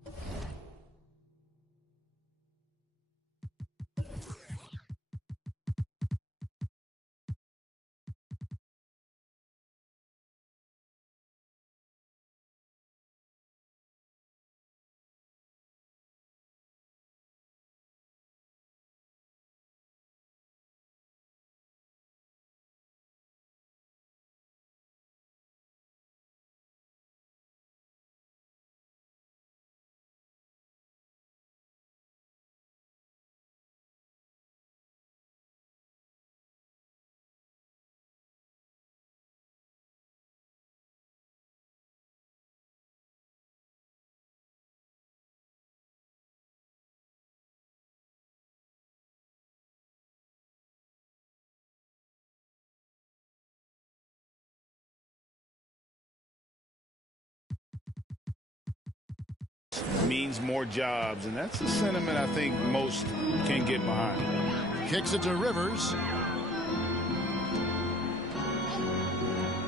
Means more jobs, and that's the sentiment I think most can get behind. Kicks it to Rivers.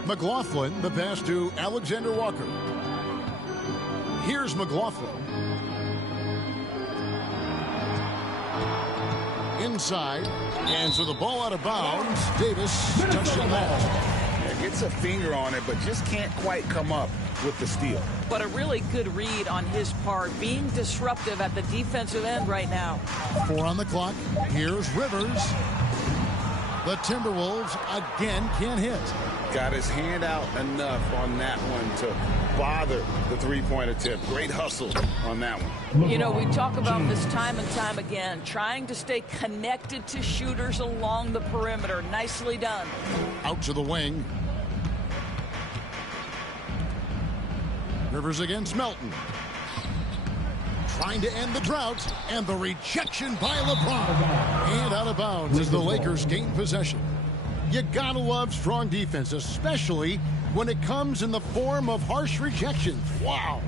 McLaughlin, the pass to Alexander Walker. Here's McLaughlin. Inside, and so the ball out of bounds. Davis touching that. Gets a finger on it, but just can't quite come up with the steal. But a really good read on his part, being disruptive at the defensive end right now. 4 on the clock. Here's Rivers. The Timberwolves again can't hit. Got his hand out enough on that one to bother the three-point attempt. Great hustle on that one. You know, we talk about this time and time again, trying to stay connected to shooters along the perimeter. Nicely done. Out to the wing. Rivers against Melton. Trying to end the drought, and the rejection by LeBron. And out of bounds as the Lakers gain possession. You gotta love strong defense, especially when it comes in the form of harsh rejections. Wow.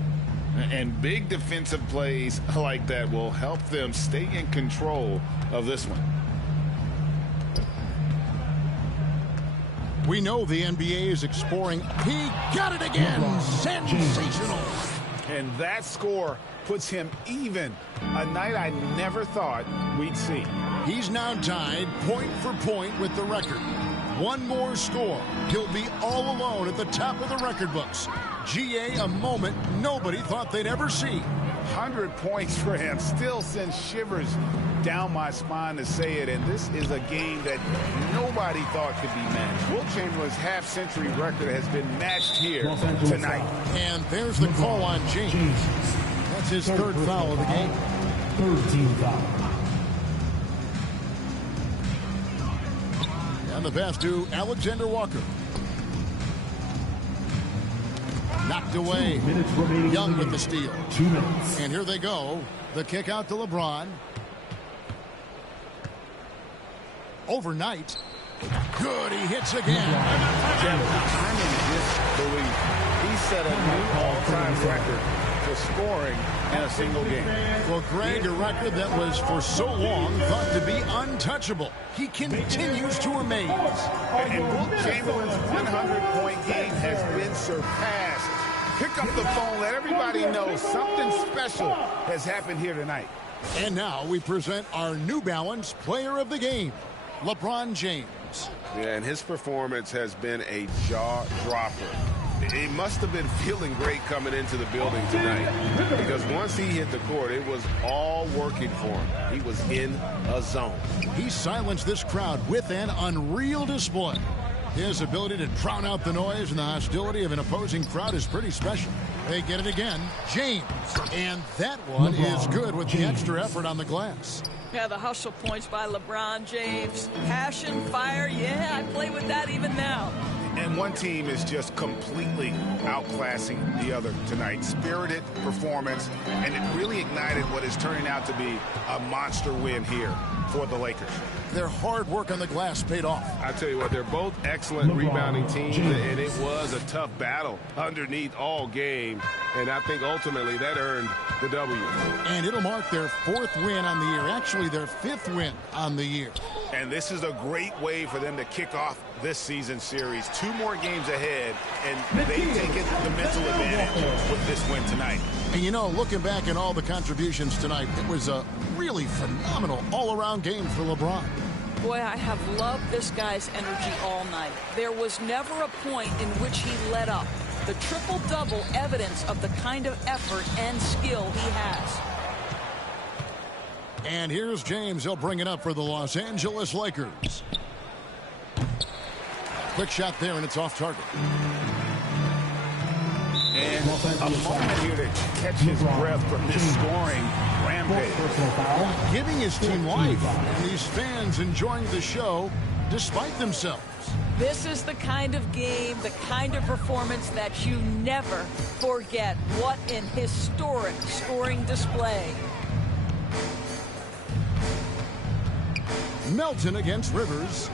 And big defensive plays like that will help them stay in control of this one. We know the NBA is exploring. He got it again. Sensational. And that score puts him even. A night I never thought we'd see. He's now tied point for point with the record. One more score. He'll be all alone at the top of the record books. GA, a moment nobody thought they'd ever see. 100 points for him. Still sends shivers down my spine to say it. And this is a game that nobody thought could be matched. Wilt Chamberlain's half-century record has been matched here tonight. And there's the call on James. That's his third foul of the game. Third team foul. And the pass to Alexander Walker. Knocked away. Young with the steal. 2 minutes. And here they go. The kick out to LeBron. Overnight. Good. He hits again. I'm in disbelief. He set a new all-time record for scoring in a single game. Well, Greg, a record that was for so long thought to be untouchable. He continues to amaze. And Wilt Chamberlain's 100-point game has been surpassed. Pick up the phone, let everybody know something special has happened here tonight. And now we present our New Balance player of the game, LeBron James. Yeah, and his performance has been a jaw-dropper. He must have been feeling great coming into the building tonight, because once he hit the court, it was all working for him. He was in a zone. He silenced this crowd with an unreal display. His ability to drown out the noise and the hostility of an opposing crowd is pretty special. They get it again. James. And that one is good with the extra effort on the glass. Yeah, the hustle points by LeBron James. Passion, fire, yeah, I play with that even now. And one team is just completely outclassing the other tonight. Spirited performance, and it really ignited what is turning out to be a monster win here for the Lakers. Their hard work on the glass paid off. I tell you what, they're both excellent rebounding teams, and it was a tough battle underneath all game, and I think ultimately that earned the W. And it'll mark their 4th win on the year, actually their 5th win on the year. And this is a great way for them to kick off this season series. 2 more games ahead, and they've taken the mental advantage with this win tonight. And you know, looking back at all the contributions tonight, it was a really phenomenal all-around game for LeBron. Boy, I have loved this guy's energy all night. There was never a point in which he let up. The triple-double evidence of the kind of effort and skill he has. And here's James. He'll bring it up for the Los Angeles Lakers. Quick shot there, and it's off target. And a moment here to catch his breath from this scoring rampage. Giving his team life, and these fans enjoying the show despite themselves. This is the kind of game, the kind of performance that you never forget. What an historic scoring display. Melton against Rivers.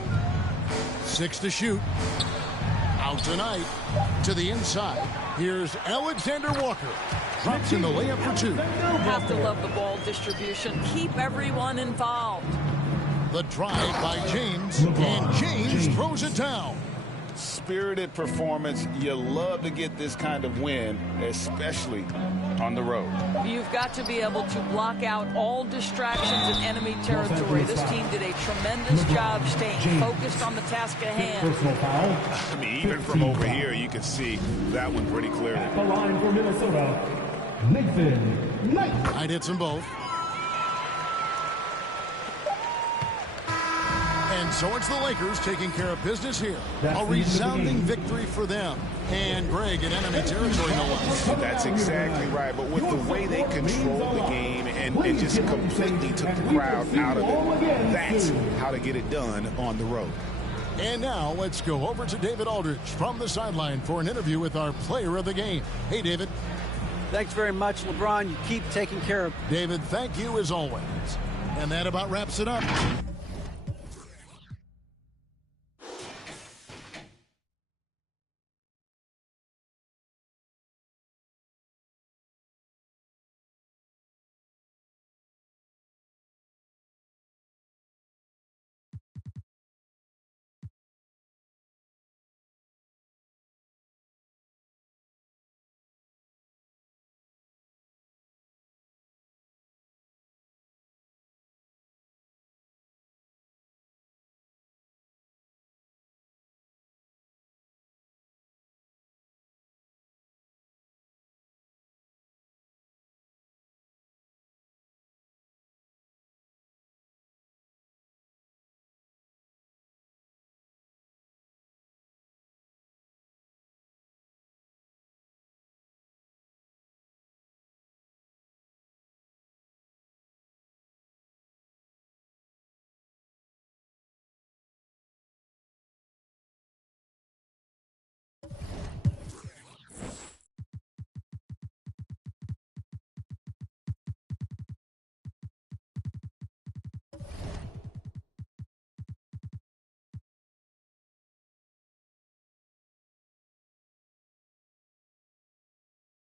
6 to shoot. Out tonight. To the inside. Here's Alexander Walker. Drops in the layup for 2. You have to love the ball distribution. Keep everyone involved. The drive by James. And James throws it down. Spirited performance. You love to get this kind of win, especially on the road. You've got to be able to block out all distractions in enemy territory. This team did a tremendous job staying focused on the task at hand. I mean, even from over here, you can see that one pretty clearly. At the line for Minnesota, Nathan Knight. Knight hits them both. And so it's the Lakers taking care of business here. A resounding victory for them. And Greg in enemy territory, no less. That's exactly right. But with the way they control the game and just completely took the crowd out of it, that's how to get it done on the road. And now let's go over to David Aldridge from the sideline for an interview with our player of the game. Hey, David. Thanks very much, LeBron. You keep taking care of. David, thank you as always. And that about wraps it up.